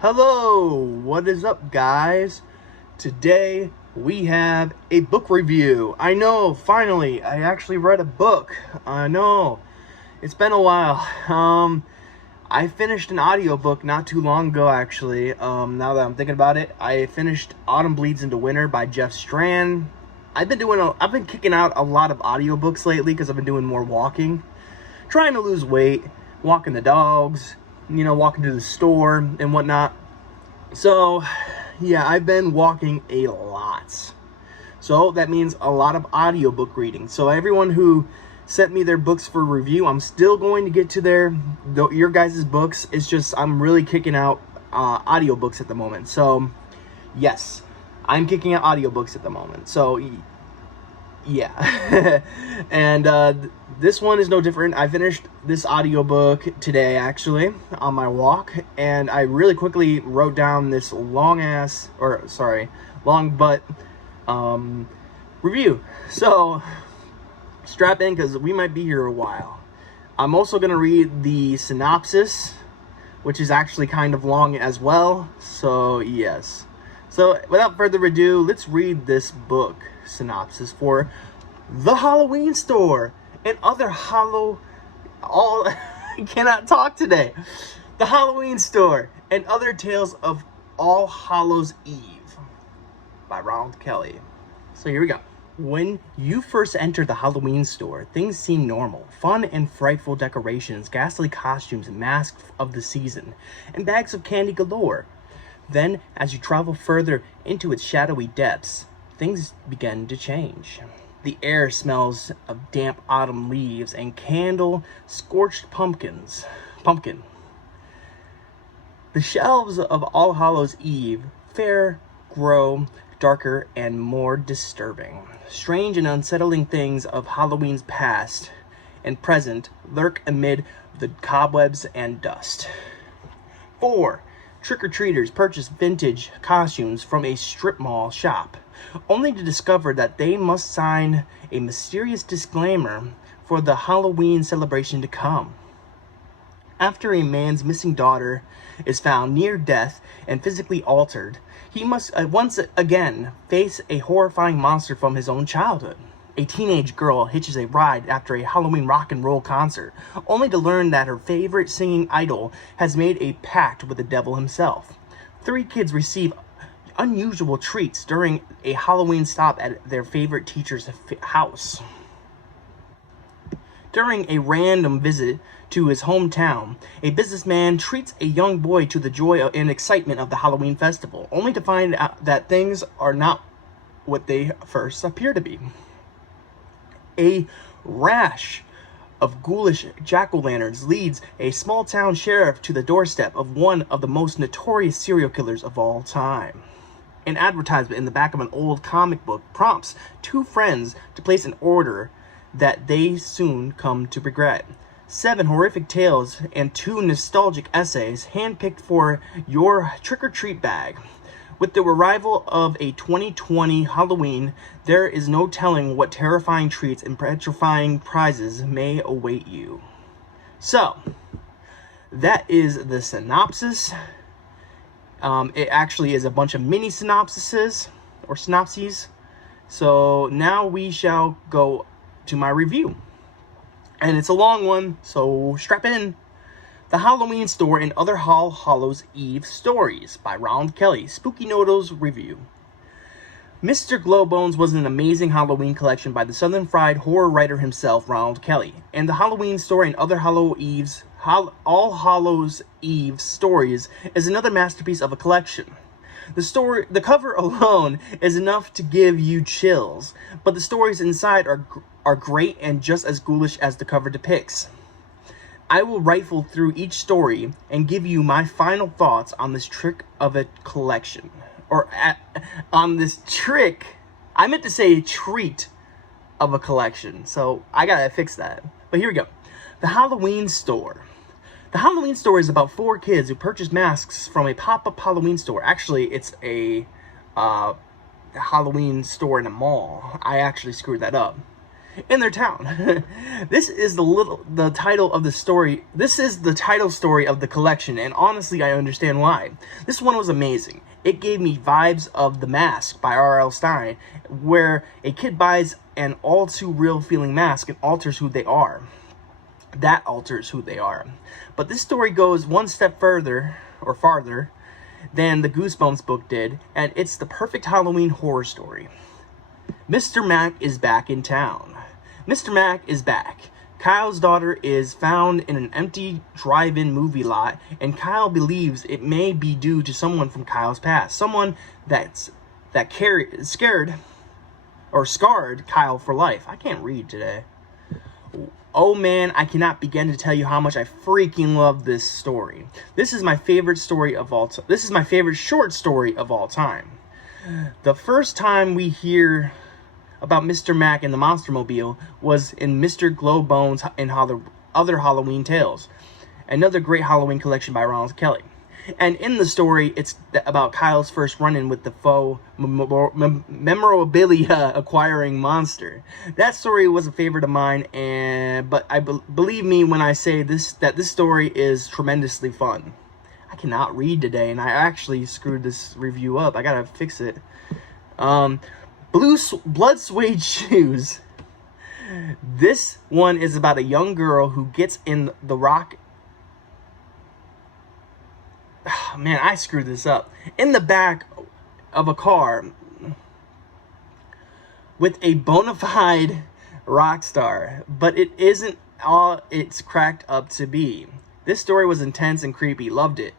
Hello, what is up, guys? Today we have a book review. I know, finally, I actually read a book. I know, it's been a while. I finished an audiobook not too long ago, actually. Now that I'm thinking about it, I finished Autumn Bleeds into Winter by Jeff Strand. I've been kicking out a lot of audiobooks lately because I've been doing more walking, trying to lose weight, walking the dogs, walking to the store and whatnot. So, yeah, I've been walking a lot. So that means a lot of audiobook reading. So everyone who sent me their books for review, I'm still going to get to your guys' books. It's just I'm really kicking out audiobooks at the moment. So, yes, I'm kicking out audiobooks at the moment. So, yeah. And this one is no different. I finished this audiobook today, actually, on my walk, and I really quickly wrote down this long but review. So strap in, because we might be here a while. I'm also going to read the synopsis, which is actually kind of long as well. So yes. So without further ado, let's read this book synopsis for The Halloween Store and Other I cannot talk today. The Halloween Store and Other Tales of All Hallows Eve by Ronald Kelly. So here we go. When you first enter the Halloween store, things seem normal. Fun and frightful decorations, ghastly costumes and masks of the season, and bags of candy galore. Then, as you travel further into its shadowy depths, things begin to change. The air smells of damp autumn leaves and candle-scorched pumpkin. The shelves of All Hallows Eve fair grow darker and more disturbing. Strange and unsettling things of Halloween's past and present lurk amid the cobwebs and dust. 4. Trick-or-treaters purchase vintage costumes from a strip mall shop, only to discover that they must sign a mysterious disclaimer for the Halloween celebration to come. After a man's missing daughter is found near death and physically altered, he must once again face a horrifying monster from his own childhood. A teenage girl hitches a ride after a Halloween rock and roll concert, only to learn that her favorite singing idol has made a pact with the devil himself. 3 kids receive unusual treats during a Halloween stop at their favorite teacher's house. During a random visit to his hometown, a businessman treats a young boy to the joy and excitement of the Halloween festival, only to find out that things are not what they first appear to be. A rash of ghoulish jack-o'-lanterns leads a small-town sheriff to the doorstep of one of the most notorious serial killers of all time. An advertisement in the back of an old comic book prompts 2 friends to place an order that they soon come to regret. 7 horrific tales and 2 nostalgic essays handpicked for your trick-or-treat bag. With the arrival of a 2020 Halloween, there is no telling what terrifying treats and petrifying prizes may await you. So, that is the synopsis. It actually is a bunch of mini synopsises. So now we shall go to my review. And it's a long one, so strap in. The Halloween Store and Other All Hallows Eve Stories by Ronald Kelly, Spooky Noodles Review. Mr. Glowbones was an amazing Halloween collection by the Southern Fried horror writer himself, Ronald Kelly. And the Halloween Store and Other All Hallows Eve Stories is another masterpiece of a collection. The cover alone is enough to give you chills, but the stories inside are great and just as ghoulish as the cover depicts. I will rifle through each story and give you my final thoughts on this trick of a collection. On this trick, I meant to say treat of a collection, so I gotta fix that. But here we go. The Halloween Store. The Halloween Store is about 4 kids who purchase masks from a pop-up Halloween store. Actually, it's a Halloween store in a mall. I actually screwed that up. in their town. This is the title of the story. This is the title story of the collection, and honestly, I understand why. This one was amazing. It gave me vibes of The Mask by R.L. Stine, where a kid buys an all-too-real feeling mask and alters who they are. That alters who they are. But this story goes one step further, or farther, than the Goosebumps book did, and it's the perfect Halloween horror story. Mr. Mack is back in town. Mr. Mack is back. Kyle's daughter is found in an empty drive-in movie lot, and Kyle believes it may be due to someone from Kyle's past. Someone that scarred Kyle for life. I can't read today. Oh man, I cannot begin to tell you how much I freaking love this story. This is my favorite story of all time. This is my favorite short story of all time. The first time we hear about Mr. Mack and the Monster Mobile was in Mr. Glowbones and Other Halloween Tales, another great Halloween collection by Ronald Kelly. And in the story, it's about Kyle's first run-in with the faux memorabilia acquiring monster. That story was a favorite of mine, but believe me when I say that this story is tremendously fun. I cannot read today, and I actually screwed this review up. I gotta fix it. Blood Suede Shoes. This one is about a young girl who gets in the rock. Man, I screwed this up. In the back of a car with a bona fide rock star, but it isn't all it's cracked up to be. This story was intense and creepy. Loved it,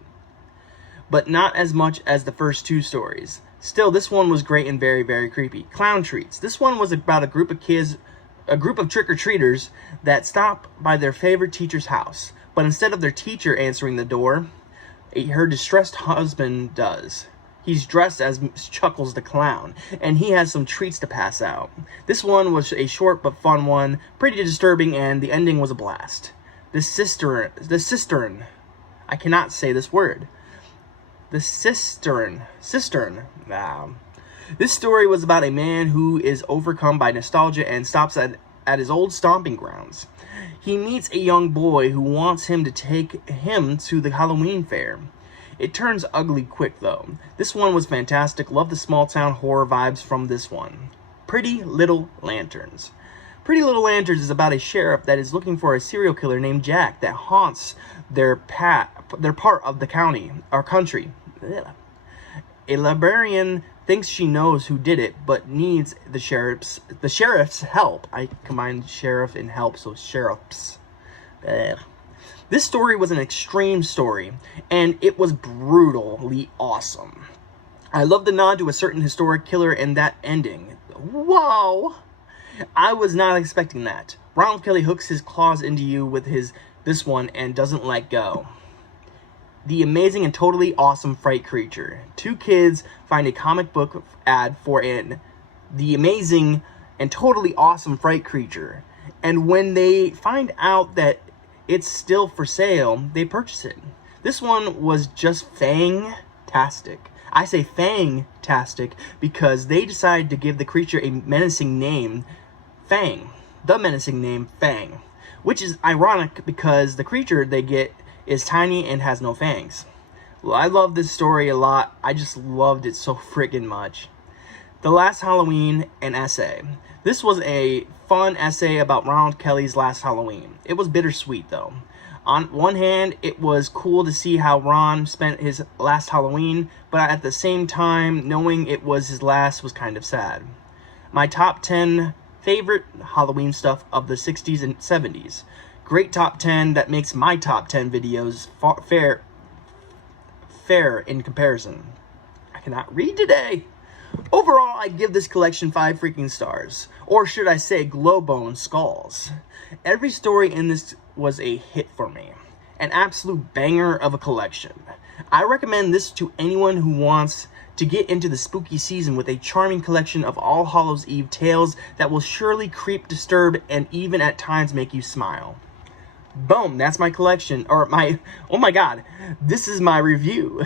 but not as much as the first two stories. Still, this one was great and very, very creepy. Clown Treats. This one was about a group of kids, a group of trick-or-treaters that stop by their favorite teacher's house, but instead of their teacher answering the door, her distressed husband does. He's dressed as Chuckles the Clown, and he has some treats to pass out. This one was a short but fun one, pretty disturbing, and the ending was a blast. The cistern. I cannot say this word. The cistern. This story was about a man who is overcome by nostalgia and stops at his old stomping grounds. He meets a young boy who wants him to take him to the Halloween fair. It turns ugly quick, though. This one was fantastic. Love the small-town horror vibes from this one. Pretty Little Lanterns. Pretty Little Lanterns is about a sheriff that is looking for a serial killer named Jack that haunts their part of the country. A librarian thinks she knows who did it, but needs the sheriff's help. I combined sheriff and help, so sheriffs. This story was an extreme story, and it was brutally awesome. I love the nod to a certain historic killer and that ending. Wow! I was not expecting that. Ronald Kelly hooks his claws into you with this one and doesn't let go. The amazing and totally awesome Fright Creature. Two kids find a comic book ad for the amazing and totally awesome Fright Creature. And when they find out that it's still for sale, they purchase it. This one was just fantastic. I say fantastic because they decided to give the creature a menacing name, Fang. The menacing name, Fang. Which is ironic because the creature they get is tiny and has no fangs. Well, I love this story a lot. I just loved it so freaking much. The Last Halloween, an essay. This was a fun essay about Ronald Kelly's Last Halloween. It was bittersweet, though. On one hand, it was cool to see how Ron spent his last Halloween, but at the same time, knowing it was his last was kind of sad. My top 10 favorite Halloween stuff of the 60s and 70s. Great top 10 that makes my top 10 videos fair in comparison. I cannot read today. Overall, I give this collection 5 freaking stars. Or should I say Glowbone skulls. Every story in this was a hit for me. An absolute banger of a collection. I recommend this to anyone who wants to get into the spooky season with a charming collection of All Hallows Eve tales that will surely creep, disturb, and even at times make you smile. Boom, that's my collection, or oh my god, this is my review.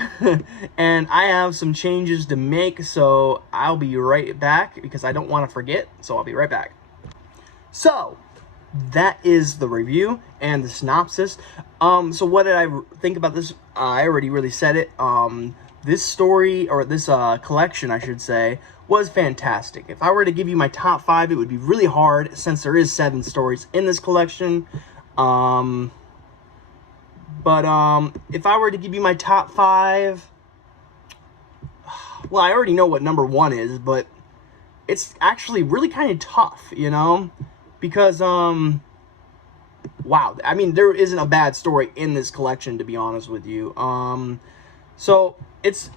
And I have some changes to make, so I'll be right back because I don't want to forget, so I'll be right back. So that is the review and the synopsis. So what did I think about this? I already really said it. This story, or this collection, I should say, was fantastic. If I were to give you my top 5, it would be really hard since there is 7 stories in this collection. But if I were to give you my top 5, well, I already know what number 1 is, but it's actually really kind of tough, you know, because wow, I mean, there isn't a bad story in this collection, to be honest with you. So it's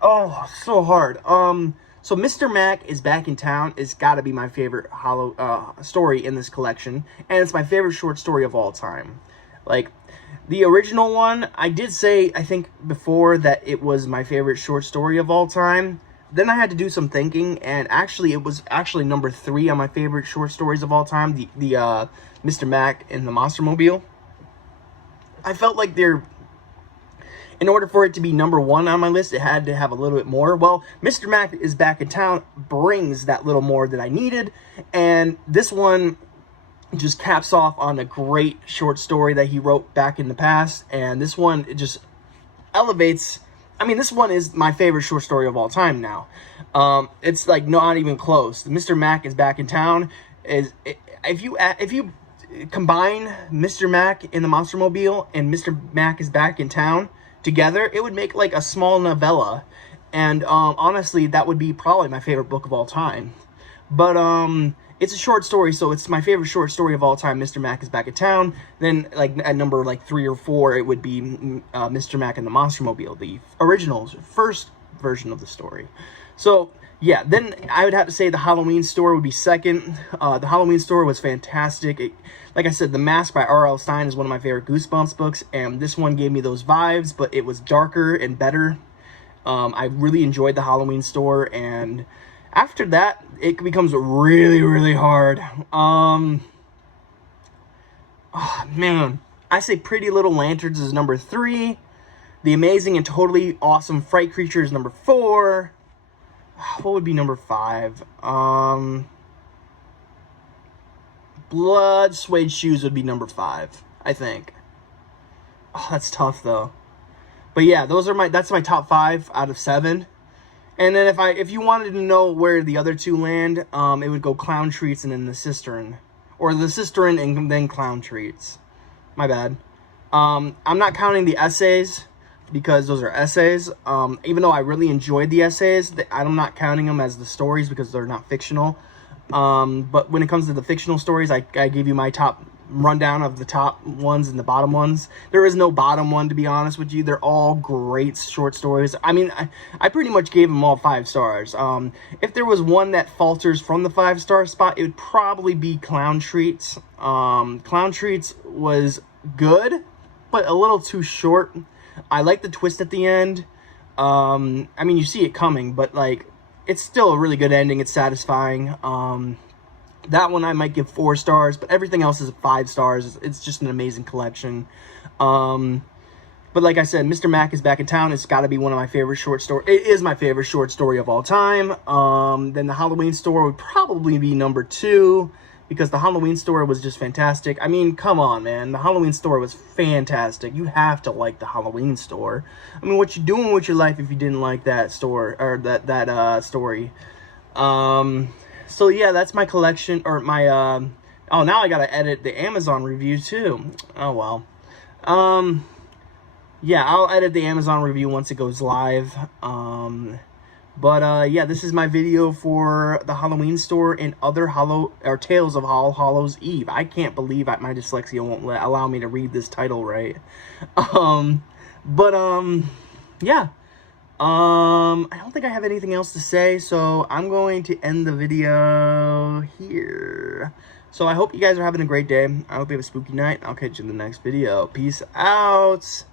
so hard. So Mr. Mac is back in town is got to be my favorite story in this collection, and it's my favorite short story of all time. Like, the original one, I did say, I think before, that it was my favorite short story of all time. Then I had to do some thinking, and actually it was actually number 3 on my favorite short stories of all time, the Mr. Mac and the Monster Mobile. I felt like in order for it to be number 1 on my list, it had to have a little bit more. Well, Mr. Mac is back in town brings that little more that I needed, and this one just caps off on a great short story that he wrote back in the past, and this one, it just elevates. I mean, this one is my favorite short story of all time now. It's like not even close. Mr. Mac is back in town. If you combine Mr. Mac in the Monster Mobile and Mr. Mac is back in town together, it would make like a small novella, and honestly, that would be probably my favorite book of all time. But it's a short story, so it's my favorite short story of all time. Mr. Mac is back in town. Then, like, at number 3 or 4, it would be Mr. Mac and the Monster Mobile, the original first version of the story. So yeah, then I would have to say the Halloween story would be second. The Halloween story was fantastic. Like I said, The Mask by R.L. Stine is one of my favorite Goosebumps books, and this one gave me those vibes, but it was darker and better. I really enjoyed the Halloween story, and after that, it becomes really, really hard. Oh, man. I say Pretty Little Lanterns is number 3. The Amazing and Totally Awesome Fright Creature is number 4. What would be number 5? Blood Suede Shoes would be number 5, I think. Oh, that's tough, though. But yeah, that's my top 5 out of 7. And then if you wanted to know where the other 2 land, it would go Clown Treats and then The Cistern. Or The Cistern and then Clown Treats. My bad. I'm not counting the essays, because those are essays. Even though I really enjoyed the essays, I'm not counting them as the stories because they're not fictional. But when it comes to the fictional stories, I gave you my top rundown of the top ones and the bottom ones. There is no bottom one, to be honest with you. They're all great short stories. I mean, I pretty much gave them all 5 stars. If there was one that falters from the 5-star spot, it would probably be Clown Treats. Clown Treats was good, but a little too short. I like the twist at the end. I mean, you see it coming, but like, it's still a really good ending. It's satisfying. That one I might give 4 stars, but everything else is 5 stars. It's just an amazing collection. But like I said, Mr. Mac is back in town. It's got to be one of my favorite short stories. It is my favorite short story of all time. Then the Halloween story would probably be number 2, because the Halloween story was just fantastic. I mean, come on, man. The Halloween story was fantastic. You have to like the Halloween story. I mean, what you doing with your life if you didn't like that story, or that story? So yeah, that's my collection, or my, oh, now I gotta edit the Amazon review too. Oh, well. Yeah, I'll edit the Amazon review once it goes live. Yeah, this is my video for the Halloween store and other Tales of All Hallows Eve. I can't believe my dyslexia won't allow me to read this title right. Yeah. I don't think I have anything else to say, so I'm going to end the video here. So I hope you guys are having a great day. I hope you have a spooky night. I'll catch you in the next video. Peace out.